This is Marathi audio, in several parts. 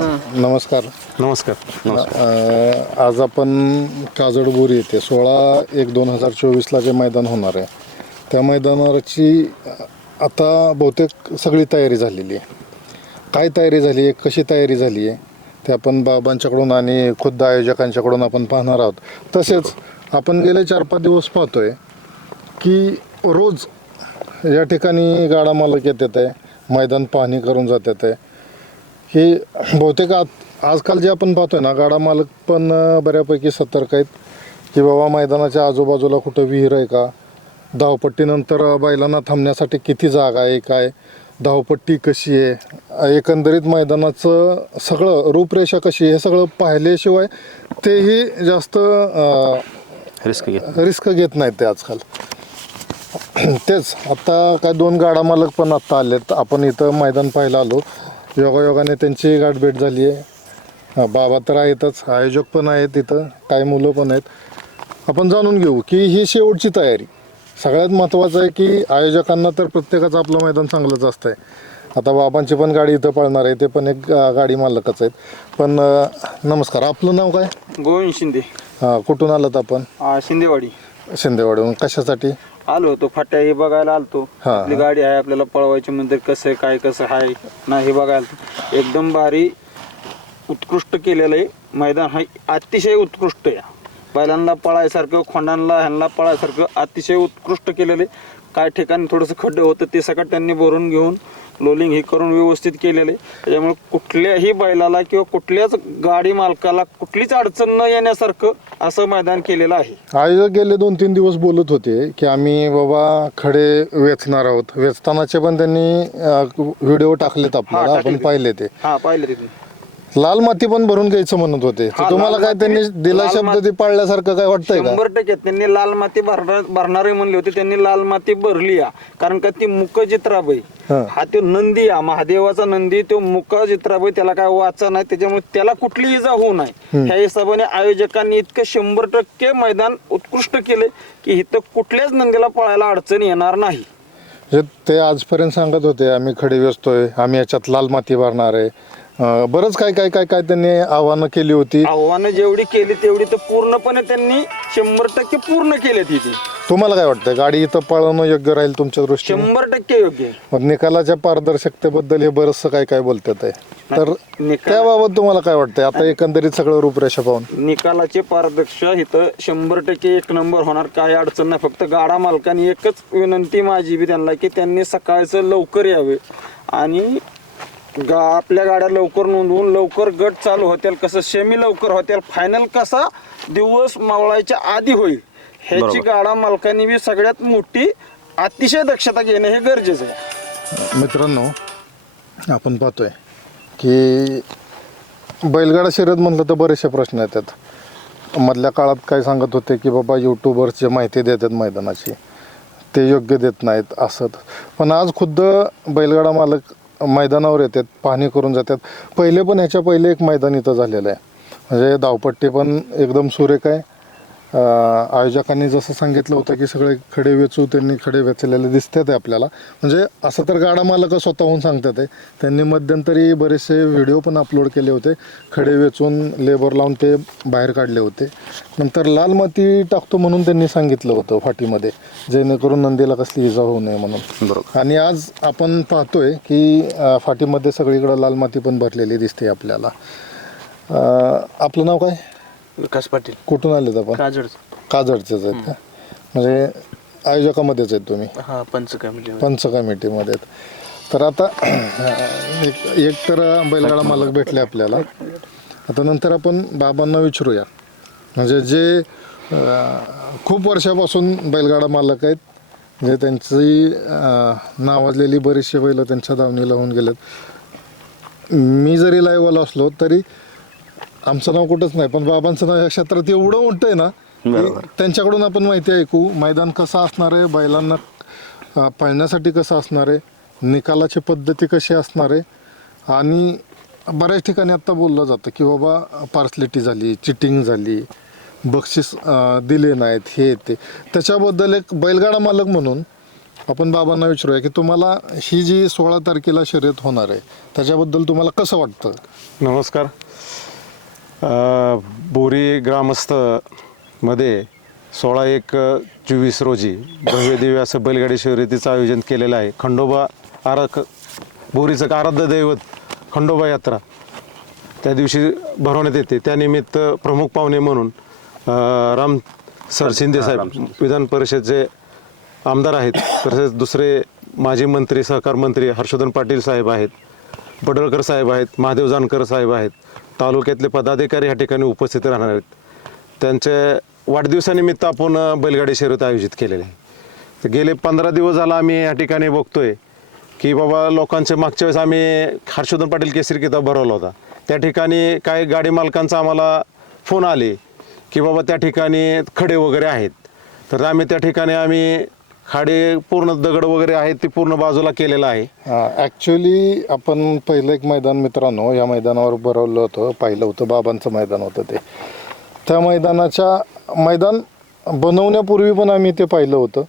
व्यवस्थित नमस्कार. नमस्कार. अ, आज आपण काजडबोरी येथे सोळा एक दोन हजार चोवीसला जे मैदान होणार आहे त्या मैदानाची अ, आता बहुतेक सगळी तयारी झालेली आहे. काय तयारी झाली आहे कशी तयारी झाली आहे ते आपण बाबांच्याकडून आणि खुद्द आयोजकांच्याकडून आपण पाहणार आहोत. तसेच आपण गेले चार पाच दिवस पाहतोय की रोज या ठिकाणी गाडा मालक येतात आहे मैदान पाहणी करून जातात आहे. ही बहुतेक आत आजकाल जे आपण पाहतोय ना गाडा मालक पण बऱ्यापैकी सतर्क आहेत. की बाबा मैदानाच्या आजूबाजूला कुठं विहीर आहे का? धावपट्टीनंतर बैलांना थांबण्यासाठी किती जागा आहे काय? धावपट्टी कशी आहे? एकंदरीत मैदानाचं सगळं रूपरेषा कशी आहे हे सगळं पाहिल्याशिवाय तेही जास्त रिस्क घेत रिस्क घेत नाहीत ते आजकाल. तेच आता काय दोन गाडा मालक पण आत्ता आलेत. आपण इथं मैदान पाहायला आलो. योगायोगाने त्यांची गाठभेट झाली आहे. बाबा तर आहेतच. आयोजक पण आहेत इथं. काही मुलं पण आहेत. आपण जाणून घेऊ की ही शेवटची तयारी. सगळ्यात महत्त्वाचं आहे की आयोजकांना तर प्रत्येकाचं आपलं मैदान चांगलंच असतं आहे आता बाबांची पण गाडी इथं पळणार आहे. ते पण एक गाडी मालकच आहेत. पण नमस्कार. आपलं नाव काय? गोविंद शिंदे. हां कुठून आलात आपण? शिंदेवाडी. शिंदेवाडीहून. कशासाठी? आलो होतो फाट्या हे बघायला आलतो हा. आपली गाडी आहे आपल्याला पळवायची मंदिर कसं आहे काय कसं आहे ना हे बघायला आलतो. एकदम भारी उत्कृष्ट केलेलं आहे मैदान हा अतिशय उत्कृष्ट आहे बैलांना पळायसारखं खोंडांना ह्यांना पळायसारखं अतिशय उत्कृष्ट केलेलं आहे काय ठिकाणी थोडंसं खड्डे होतं ते सगळं त्यांनी भरून घेऊन लोलिंग हे करून व्यवस्थित केलेलं. आहे त्याच्यामुळे कुठल्याही बैलाला किंवा कुठल्याच गाडी मालकाला कुठलीच अडचण न येण्यासारखं असं मैदान केलेलं आहे. आयोजक गेले दोन तीन दिवस बोलत होते की आम्ही बाबा खडे वेचणार आहोत. वेचतानाचे पण त्यांनी व्हिडिओ टाकलेत आपल्याला आपण. पाहिले ते. हा पाहिलं तिथून. लाल माती पण भरून घ्यायचं म्हणत होते. तर हा, तुम्हाला लाल काय त्यांनी दिला लाल शब्द माती- ते पाळल्यासारखं काय वाटतंय का? शंभर टक्के. त्यांनी लाल माती भरणार भरणारे म्हणले होते. त्यांनी लाल माती भरली या. कारण का ती मुक चित्राबाई हा. हा तो नंदी या. महादेवाचा नंदी तो मुक चित्राबाई त्याला काय वाचा नाही. त्याच्यामुळे त्याला कुठली इजा होऊ नये ह्या हिशोबाने आयोजकांनी इतकं शंभर टक्के मैदान उत्कृष्ट केले की इथं कुठल्याच नंदीला पळायला अडचण येणार नाही. जे ते आजपर्यंत सांगत होते आम्ही खडे वेचतोय आम्ही याच्यात लाल माती भरणार आहे. अं, बरंच काय काय काय काय त्यांनी आव्हानं केली होती. आव्हानं जेवढी केली तेवढी तर पूर्णपणे त्यांनी शंभर टक्के पूर्ण केली तिथे तुम्हाला काय वाटतं? गाडी इथं पळवणं योग्य राहील तुमच्या दृष्टीने? शंभर टक्के योग्य आहे. मग निकालाच्या पारदर्शकतेबद्दल हे बरंचसं काय काय बोलतात आहे तर निकाल- त्याबाबत तुम्हाला काय वाटतंय? आता एकंदरीत सगळं रूपरेषा पाहून. निकालाचे पारदर्श इथं शंभर टक्के एक नंबर होणार काही अडचण नाही. फक्त गाडा मालकांनी एकच विनंती माझी बी त्यांना की त्यांनी सकाळचं लवकर यावे. आणि गा आपल्या गाड्या लवकर नोंदवून लवकर गट चालू होतील कसं सेमी लवकर होतील फायनल कसा दिवस मावळायच्या आधी होईल ह्याची बरोबर. गाडा मालकांनी बी सगळ्यात मोठी अतिशय दक्षता घेणे हे गरजेचं आहे. मित्रांनो आपण पाहतोय की बैलगाडा शर्यत म्हटलं तर बरेचसे प्रश्न येतात. मधल्या काळात काय सांगत होते की बाबा यूट्यूबरचे माहिती देतात मैदानाची. ते योग्य देत नाहीत असं. पण आज खुद्द बैलगाडा मालक मैदानावर येतात पाहणी करून जातात. पहिले पण ह्याच्या पहिले एक मैदान इथं झालेलं आहे. म्हणजे धावपट्टी पण एकदम सुरेख आहे. आयोजकांनी जसं सांगितलं होतं की सगळे खडे वेचू त्यांनी खडे वेचलेले दिसतात आहे आपल्याला. म्हणजे असं तर गाडा मालक स्वतःहून सांगतात आहे. त्यांनी मध्यंतरी बरेचसे व्हिडिओ पण अपलोड केले होते. खडे वेचून लेबर लावून ते बाहेर काढले होते. नंतर लाल माती टाकतो म्हणून त्यांनी सांगितलं होतं फाटीमध्ये जेणेकरून नंदीला कसली इजा होऊ नये म्हणून. बरोबर. आणि आज आपण पाहतोय की फाटीमध्ये सगळीकडे लाल माती पण भरलेली दिसते आपल्याला. आपलं नाव काय? विकास पाटील. कुठून आलेत आपण? काजड काजडचेच आहेत का? म्हणजे आयोजकामध्येच आहेत तुम्ही? हा पंच कमिटी पंच कमिटीमध्ये आहेत. तर आता एक एक तर बैलगाडा मालक भेटले आपल्याला. आता नंतर आपण बाबांना विचारूया. म्हणजे जे अं, खूप वर्षापासून बैलगाडा मालक आहेत जे त्यांची अं, नावाजलेली बरीचशी बैल त्यांच्या दावणीला होऊन गेलेत. मी जरी लाईव्हला असलो तरी आमचं नाव कुठंच नाही पण बाबांचं नाव या क्षेत्रात एवढं मोठं आहे ना बरोबर. त्यांच्याकडून आपण माहिती ऐकू मैदान कसं असणार आहे बैलांना अं, पळण्यासाठी कसं असणार आहे निकालाची पद्धती कशी असणार आहे आणि बऱ्याच ठिकाणी आत्ता बोललं जातं की बाबा पार्सलिटी झाली चिटिंग झाली बक्षीस अं, दिले नाहीत हे ते. त्याच्याबद्दल एक बैलगाडा मालक म्हणून आपण बाबांना विचारूया की तुम्हाला ही जी सोळा तारखेला शर्यत होणार आहे त्याच्याबद्दल तुम्हाला कसं वाटतं? नमस्कार. बोरी ग्रामस्थमध्ये सोळा एक चोवीस रोजी भव्य दिव्य असं बैलगाडी शर्यतीचं आयोजन केलेलं आहे. खंडोबा आराक बोरीचं आराध्य दैवत खंडोबा यात्रा त्या दिवशी भरवण्यात येते. त्यानिमित्त प्रमुख पाहुणे म्हणून राम सर शिंदे साहेब विधान परिषदचे आमदार आहेत. तसेच दुसरे माजी मंत्री सहकार मंत्री हर्षवर्धन पाटील साहेब आहेत. पडळकर साहेब आहेत महादेव जानकर साहेब आहेत तालुक्यातले पदाधिकारी ह्या ठिकाणी उपस्थित राहणार आहेत. त्यांच्या वाढदिवसानिमित्त आपण बैलगाडी शर्यत आयोजित केलेली आहे. तर गेले पंधरा दिवस झाला आम्ही या ठिकाणी बघतोय की बाबा लोकांचे मागच्या वेळेस आम्ही हर्षवर्धन पाटील केसरी किताब भरवला होता. त्या ठिकाणी काही गाडी मालकांचा आम्हाला फोन आले की बाबा त्या ठिकाणी खडे वगैरे आहेत. तर आम्ही त्या ठिकाणी आम्ही खाडे पूर्ण दगड वगैरे आहेत ते पूर्ण बाजूला केलेलं आहे. ॲक्च्युली आपण पहिलं एक मैदान मित्रांनो या मैदानावर भरवलं होतं. पाहिलं होतं बाबांचं मैदान होतं ते. त्या मैदानाच्या मैदान बनवण्यापूर्वी पण आम्ही ते पाहिलं होतं.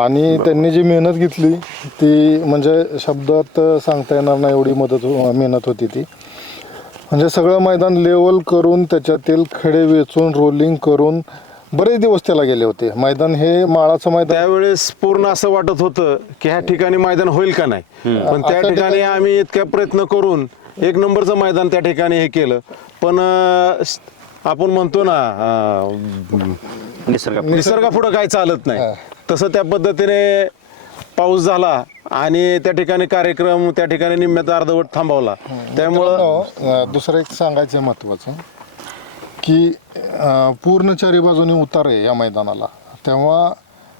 आणि त्यांनी जी मेहनत घेतली ती म्हणजे शब्दात सांगता येणार नाही एवढी मदत हो- मेहनत होती ती. म्हणजे सगळं मैदान लेवल करून त्याच्यातील खडे वेचून रोलिंग करून बरेच दिवस त्याला गेले होते. मैदान हे माळाचं मैदान त्यावेळेस पूर्ण असं वाटत होतं की ह्या ठिकाणी मैदान होईल का नाही. पण त्या ठिकाणी आम्ही इतक्या प्रयत्न करून एक नंबरचं मैदान त्या ठिकाणी हे केलं. पण अं, आपण म्हणतो ना अं, निसर्ग निसर्गापुढं काय चालत नाही. तसं त्या पद्धतीने पाऊस झाला आणि त्या ठिकाणी कार्यक्रम त्या ठिकाणी निम्म्यात अर्धवट थांबवला. त्यामुळं मित्रांनो, अं, दुसरं एक सांगायचं आहे महत्त्वाचं की पूर्ण चारी बाजूने उतार आहे या मैदानाला. तेव्हा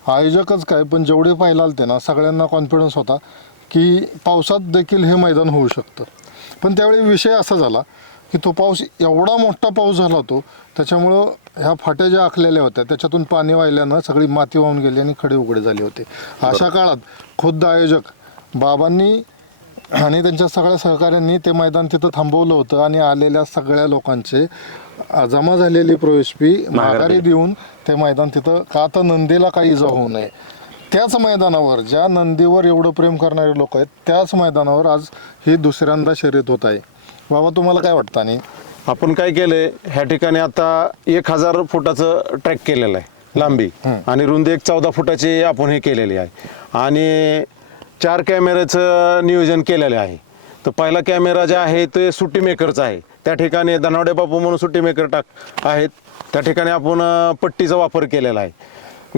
आयोजकच काय पण जेवढे पाहिला आलते ना सगळ्यांना कॉन्फिडन्स होता की पावसात देखील हे मैदान होऊ शकतं. पण त्यावेळी विषय असा झाला की तो पाऊस एवढा मोठा पाऊस झाला होतो त्याच्यामुळं ह्या फाट्या ज्या आखलेल्या होत्या त्याच्यातून पाणी वाहिल्यानं सगळी माती वाहून गेली आणि खडे उघडे झाले होते. अशा काळात खुद्द आयोजक बाबांनी आणि त्यांच्या सगळ्या सहकाऱ्यांनी ते मैदान तिथं थांबवलं होतं आणि आलेल्या सगळ्या लोकांचे जमा झालेली प्रवेश फी माघारी देऊन ते मैदान तिथं का तर नंदीला काही इजा होऊ नये. त्याच मैदानावर ज्या नंदीवर एवढं प्रेम करणारे लोक आहेत त्याच मैदानावर आज ही दुसऱ्यांदा शर्यत होत आहे. बाबा तुम्हाला काय वाटतं? आणि आपण काय केलंय ह्या ठिकाणी आता एक हजार फुटाचं ट्रॅक केलेलं आहे लांबी. आणि रुंदी एक चौदा फुटाची आपण हे केलेली आहे. आणि चार कॅमेऱ्याचं नियोजन केलेलं आहे. तर पहिला कॅमेरा जे आहे ते सुट्टी मेकरचा आहे. त्या ठिकाणी धनावडे बापू म्हणून सुट्टी मेकर टाक आहेत. त्या ठिकाणी आपण पट्टीचा वापर केलेला आहे.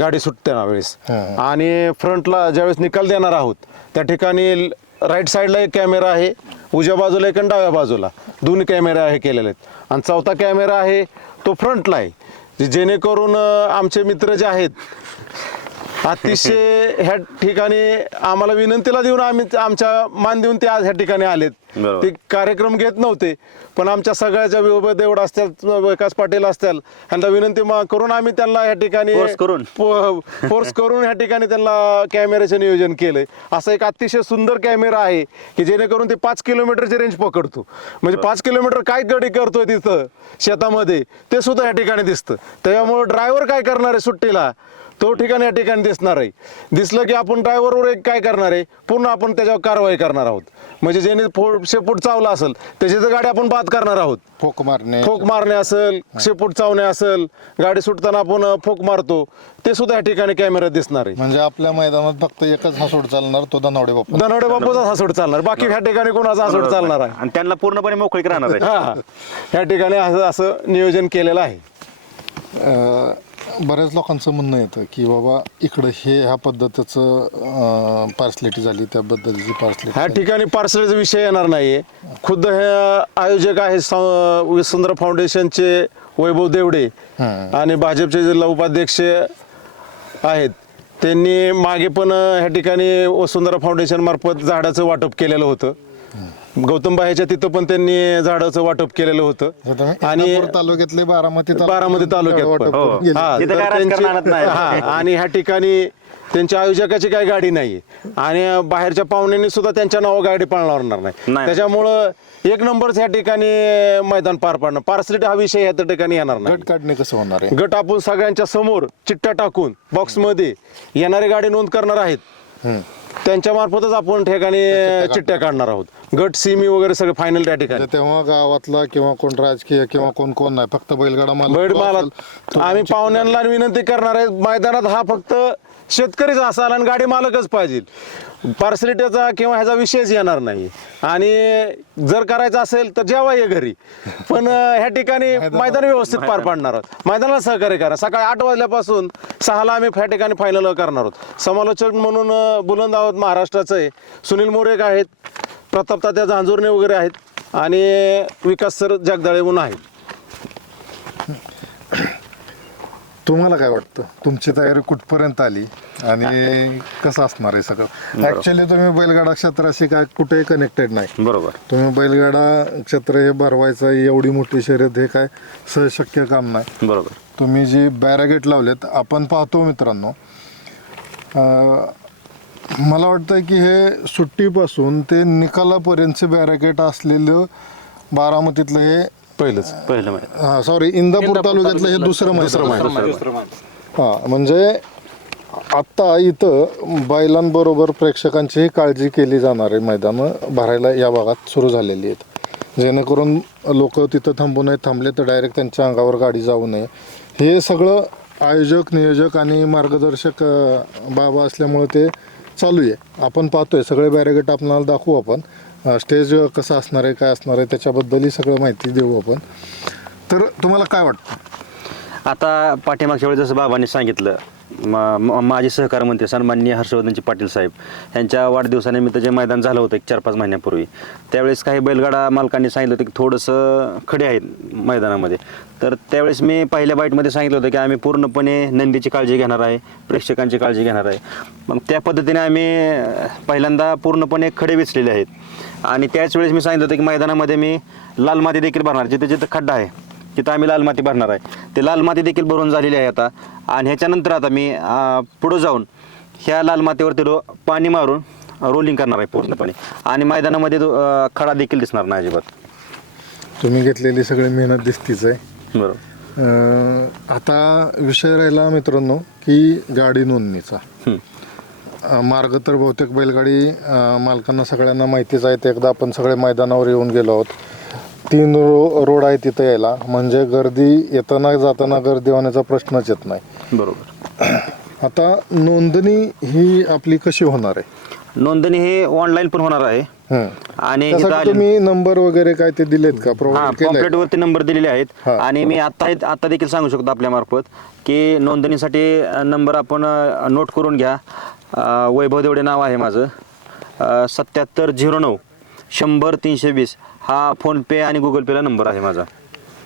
गाडी सुटते वेळेस. आणि फ्रंटला ज्यावेळेस निकाल देणार आहोत त्या ठिकाणी राईट साईडला एक कॅमेरा आहे. उजव्या बाजूला एक आणि डाव्या बाजूला दोन्ही कॅमेरे आहे केलेले आहेत. आणि चौथा कॅमेरा आहे तो फ्रंटला आहे. जेणेकरून आमचे मित्र जे आहेत अतिशय ह्या ठिकाणी आम्हाला विनंतीला देऊन आम्ही आमच्या मान देऊन ते आज ह्या ठिकाणी आलेत. बरोबर. ते कार्यक्रम घेत नव्हते पण आमच्या सगळ्याच्या विभा देवड असतील विकास पाटील असतील ह्यांना विनंती मा- करून आम्ही त्यांना ह्या ठिकाणी Force करून. फोर्स करून ह्या ठिकाणी त्यांना कॅमेऱ्याचं नियोजन केलंय. असं एक अतिशय सुंदर कॅमेरा आहे की जेणेकरून ते पाच किलोमीटरची रेंज पकडतो. म्हणजे पाच किलोमीटर काय गडी करतोय तिथं शेतामध्ये ते सुद्धा या ठिकाणी दिसतं. त्याच्यामुळे ड्रायव्हर काय करणार आहे सुट्टीला? तो ठिकाणी या ठिकाणी दिसणार आहे. दिसलं की आपण ड्रायव्हरवर एक काय करणार आहे? पूर्ण आपण त्याच्यावर कारवाई करणार आहोत. म्हणजे ज्याने फो- शेपूट चावला असेल त्याची तर गाडी आपण बाद करणार आहोत. फोक मारणे. फोक मारणे असेल शेपूट चावणे असेल गाडी सुटताना आपण फोक मारतो ते सुद्धा या ठिकाणी कॅमेऱ्यात दिसणार आहे. म्हणजे आपल्या मैदानात फक्त एकच हसोड चालणार तो धनावडे बाप्पा. धनवडे बापूचा हसोड चालणार. बाकी ह्या ठिकाणी कोणाचा हसोड चालणार आहे? आणि त्यांना पूर्णपणे मोकळीक राहणार आहे. हा. ह्या ठिकाणी असं असं नियोजन केलेलं आहे. बऱ्याच लोकांचं म्हणणं येतं की बाबा इकडं हे ह्या पद्धतीचं पार्सलिटी झाली त्या पद्धतीची ह्या पार्सलिटी ठिकाणी पार्सलचा विषय येणार नाहीये. खुद्द हे आयोजक आहे स- वसुंधरा फाउंडेशनचे वैभव देवडे. आणि भाजपचे जिल्हा उपाध्यक्ष आहेत त्यांनी मागे पण ह्या ठिकाणी वसुंधरा फाउंडेशन मार्फत झाडाचं वाटप केलेलं होतं. गौतम बाहेच्या तिथं पण त्यांनी झाडाचं वाटप केलेलं होतं. आणि तालुक्यातले बारामती तालुक्यात बारामती तालुक्यात हो. हा. हा, आणि ह्या ठिकाणी त्यांच्या आयोजकाची काही गाडी नाही आणि बाहेरच्या पाहुण्यांनी सुद्धा त्यांच्या नावावर गाडी पाळणार नाही. नाही. त्याच्यामुळं एक नंबरच ह्या ठिकाणी मैदान पार पाडणं पार्सलिटी हा विषय ह्या ठिकाणी येणार नाही. गट काढणे कसं होणार आहे? गट आपण सगळ्यांच्या समोर चिठ्ठ्या टाकून बॉक्समध्ये येणारी गाडी नोंद करणार आहेत. त्यांच्या मार्फतच आपण ठिकाणी चिठ्ठ्या काढणार. आहोत. गट सिमी वगैरे सगळे फायनल त्या ठिकाणी. म्हणजे तेव्हा गावातला किंवा कोण राजकीय किंवा कोण कोण नाही फक्त बैलगाडा मालक असेल, आम्ही पाहुण्यांना विनंती करणार आहे मैदानात हा फक्त शेतकरीच असाल आणि गाडी मालकच पाहिजे. पार्सलिटीचा किंवा ह्याचा विषयच येणार नाही. आणि जर करायचं असेल तर जेव्हा ये घरी. पण ह्या ठिकाणी मैदान व्यवस्थित पार पाडणार आहोत. मैदानाला सहकार्य करा. सकाळी आठ वाजल्यापासून सहाला आम्ही ह्या ठिकाणी फायनल करणार आहोत. समालोचक म्हणून बुलंद आहोत महाराष्ट्राचं आहे सुनील मोरेक आहेत. प्रताप तात्या झांजुर्णे वगैरे आहेत. आणि विकास सर जगदाळे म्हणून आहेत. तुम्हाला काय वाटतं? तुमची तयारी कुठपर्यंत आली? आणि कसं असणार आहे सगळं? ऍक्च्युली तुम्ही बैलगाडा क्षेत्राशी काय कुठेही कनेक्टेड नाही. बरोबर. तुम्ही बैलगाडा क्षेत्र हे भरवायचं एवढी मोठी शर्यत हे काय सहशक्य काम नाही. बरोबर. तुम्ही जी बॅरागेट लावलेत आपण पाहतो मित्रांनो अं, मला वाटतं की हे सुट्टीपासून ते निकालापर्यंतचे बॅरागेट असलेलं बारामतीतलं हे पहिलंच. पहिलं माहिती. सॉरी इंदापूर तालुक्यातलं हे दुसरं. दुसरं मैदान. हा म्हणजे आत्ता इथं बैलांबरोबर प्रेक्षकांचीही काळजी केली जाणारे मैदानं भरायला या भागात सुरू झालेली आहेत. जेणेकरून लोक तिथं थांबू नये थांबले तर डायरेक्ट त्यांच्या अंगावर गाडी जाऊ नये. हे सगळं आयोजक नियोजक आणि मार्गदर्शक अं, बाबा असल्यामुळे ते चालू आहे. आपण पाहतोय सगळे बॅरिगेट आपल्याला दाखवू आपण. स्टेज कसं असणार आहे काय असणार आहे त्याच्याबद्दलही सगळं माहिती देऊ आपण. तर तुम्हाला काय वाटतं? आता पाठीमागच्या वेळी जसं बाबांनी सांगितलं मा- मा- माझे सहकार मंत्री सन्माननीय हर्षवर्धनजी पाटील साहेब यांच्या वाढदिवसानिमित्त जे मैदान झालं होतं एक चार पाच महिन्यापूर्वी त्यावेळेस काही बैलगाडा मालकांनी सांगितलं होतं की थोडंसं खडे आहेत मैदानामध्ये. तर त्यावेळेस मी पहिल्या बाईटमध्ये सांगितलं होतं की आम्ही पूर्णपणे नंदीची काळजी घेणार आहे प्रेक्षकांची काळजी घेणार आहे. मग त्या पद्धतीने आम्ही अं, पहिल्यांदा पूर्णपणे खडे वेचलेले आहेत. आणि त्याच वेळेस मी सांगितलं होतं की मैदानामध्ये मी लाल माती देखील भरणार जिथे जिथं खड्डा आहे तिथं आम्ही लाल माती भरणार आहे. ते लाल माती देखील भरून झालेली आहे आता. आणि ह्याच्यानंतर आता मी पुढं जाऊन ह्या लाल मातीवरती रो पाणी मारून रोलिंग करणार आहे पूर्णपणे. आणि मैदानामध्ये खडा देखील दिसणार नाही अजिबात. तुम्ही घेतलेली सगळी मेहनत दिसतीच आहे. बरोबर. आता विषय राहिला मित्रांनो की गाडी नोंदणीचा. मार्ग तर बहुतेक बैलगाडी मालकांना सगळ्यांना माहितीच आहे. ते एकदा आपण सगळे मैदानावर येऊन गेलो आहोत. तीन रो रोड आहे तिथं यायला. म्हणजे गर्दी येताना जाताना गर्दी होण्याचा प्रश्नच येत नाही. बरोबर. आता नोंदणी ही आपली कशी होणार आहे? नोंदणी हे ऑनलाईन पण होणार आहे. हं. आणि तुम्ही नंबर वगैरे काय ते दिलेत का? हा प्रोव्हाइड केलंय. पॉम्प्लेट का? वरती नंबर दिलेले आहेत. आणि मी आता आता देखील सांगू शकतो आपल्या मार्फत की नोंदणीसाठी नंबर आपण नोट करून घ्या. वैभव देवडे नाव आहे माझं. सत्याहत्तर झिरो नऊ शंभर तीनशे वीस हा फोनपे आणि गुगल पेला नंबर आहे माझा.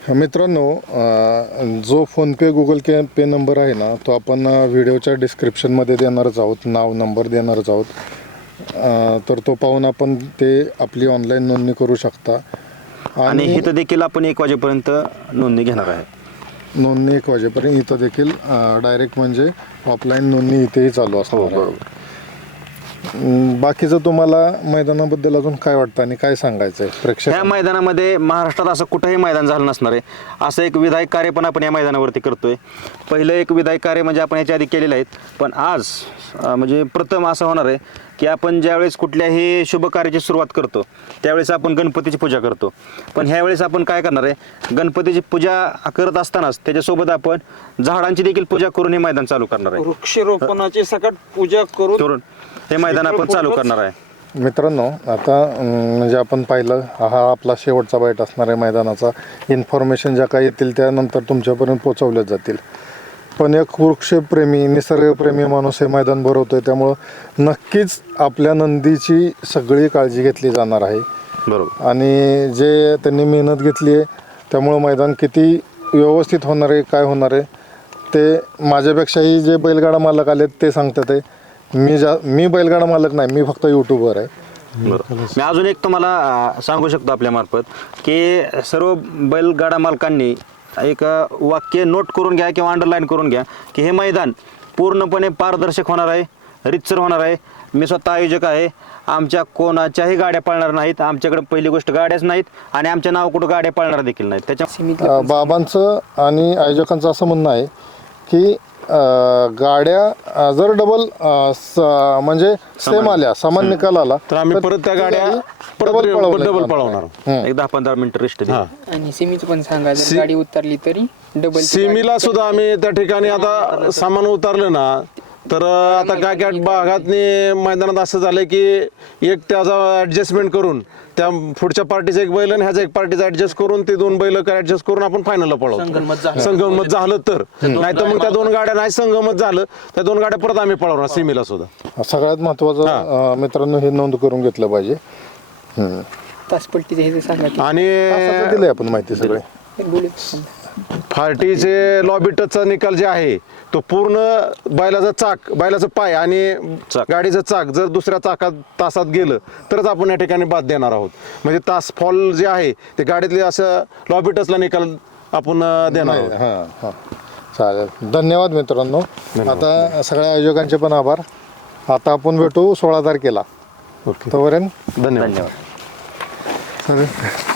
मित्रांनो जो PhonePe Google Pay pay number आहे ना तो आपण व्हिडिओच्या डिस्क्रिप्शनमध्ये देणारच आहोत नाव नंबर देणारच आहोत. तर तो पाहून आपण ते आपली ऑनलाईन नोंदणी करू शकता. आणि इथं देखील आपण एक वाजेपर्यंत नोंदणी घेणार आहे नोंदणी एक वाजेपर्यंत इथं देखील डायरेक्ट म्हणजे ऑफलाईन नोंदणी इथेही चालू हो असणार आहे. बरोबर. अं, बाकीचं तुम्हाला मैदानाबद्दल अजून काय वाटतं आणि काय सांगायचं आहे ह्या प्रेक्षक मैदानामध्ये महाराष्ट्रात असं कुठंही मैदान झालं नसणार आहे. असं एक विधायक कार्य पण आपण या मैदानावरती करतोय. पहिलं एक विधायक कार्य म्हणजे आपण याच्या आधी केलेलं आहेत. पण आज म्हणजे प्रथम असं होणार आहे की आपण ज्यावेळेस कुठल्याही शुभ कार्याची सुरुवात करतो त्यावेळेस आपण गणपतीची पूजा करतो. पण ह्यावेळेस आपण काय करणार आहे? गणपतीची पूजा करत असतानाच त्याच्यासोबत आपण झाडांची देखील पूजा करून हे मैदान चालू करणार आहे. वृक्षारोपणाची सकट पूजा करून करून हे मैदान आपण चालू करणार आहे. मित्रांनो आता म्हणजे आपण पाहिलं हा आपला शेवटचा बाईट असणार आहे मैदानाचा. इन्फॉर्मेशन ज्या काही येतील त्यानंतर तुमच्यापर्यंत पोचवल्या जातील. पण एक वृक्षप्रेमी निसर्गप्रेमी माणूस हे मैदान भरवतोय. त्यामुळं नक्कीच आपल्या नंदीची सगळी काळजी घेतली जाणार आहे. बरोबर. आणि जे त्यांनी मेहनत घेतली आहे त्यामुळं मैदान किती व्यवस्थित होणार आहे काय होणार आहे ते माझ्यापेक्षाही जे बैलगाडा मालक आलेत ते सांगतात आहे. मी जा मी बैलगाडा मालक नाही मी फक्त यूट्यूबर आहे. बरोबर. मी अजून एक तुम्हाला सांगू शकतो आपल्या मार्फत की सर्व बैलगाडा मालकांनी एक वाक्य नोट करून घ्या किंवा अंडरलाईन करून घ्या की हे मैदान पूर्णपणे पारदर्शक होणार आहे रितसर होणार आहे. मी स्वतः आयोजक आहे. आमच्या कोणाच्याही गाड्या पळणार नाहीत. आमच्याकडे पहिली गोष्ट गाड्याच नाहीत आणि आमच्या नाव कुठं गाड्या पळणार देखील नाहीत. त्याच्या बाबांचं आणि आयोजकांचं असं म्हणणं आहे की गाड्या जर डबल म्हणजे सेम आल्या समान निकाल आला तर आम्ही परत त्या गाड्या डबल जाणार. पळवणार. एक दहा पंधरा मिनिटं रेस्ट आणि सिमीचं पण सांगा जर गाडी उतरली तरी डबल सिमीला सुद्धा आम्ही त्या ठिकाणी आता सामान उतरलं ना तर आता काय काय भागात मैदानात असं झालंय की एक त्याचा ऍडजस्टमेंट करून त्या पुढच्या पार्टीचा एक बैल आणि ह्याचा एक पार्टीचा ऍडजस्ट करून ते दोन बैल ऍडजस्ट करून आपण फायनलला पळवतो. संगमत झालं. तर. नाही तर मग त्या दोन गाड्या नाही संगमत झालं त्या दोन गाड्या परत आम्ही पळवणार सिमीला सुद्धा. सगळ्यात महत्वाचं अं, मित्रांनो हे नोंद करून घेतलं पाहिजे. हम्म. तासपट्टीचं हे जे सांगा आणि दिलंय आपण माहिती सगळे. बोलू फार्टीचे लॉबी टचचा निकाल जे आहे तो पूर्ण बैलाचा चाक बैलाचं पाय आणि चाक. गाडीचं चाक जर दुसऱ्या चाकात तासात गेलं तरच आपण या ठिकाणी बाद देणार आहोत. म्हणजे तास फॉल जे आहे ते गाडीतले असं लॉबी टचला निकाल आपण अं, देणार आहोत. हां हां. चालेल. धन्यवाद मित्रांनो. आता सगळ्या आयोजकांचे पण आभार. आता आपण भेटू सोळा तारखेला. ओके. तोपर्यंत धन्यवाद. धन्यवाद. चालेल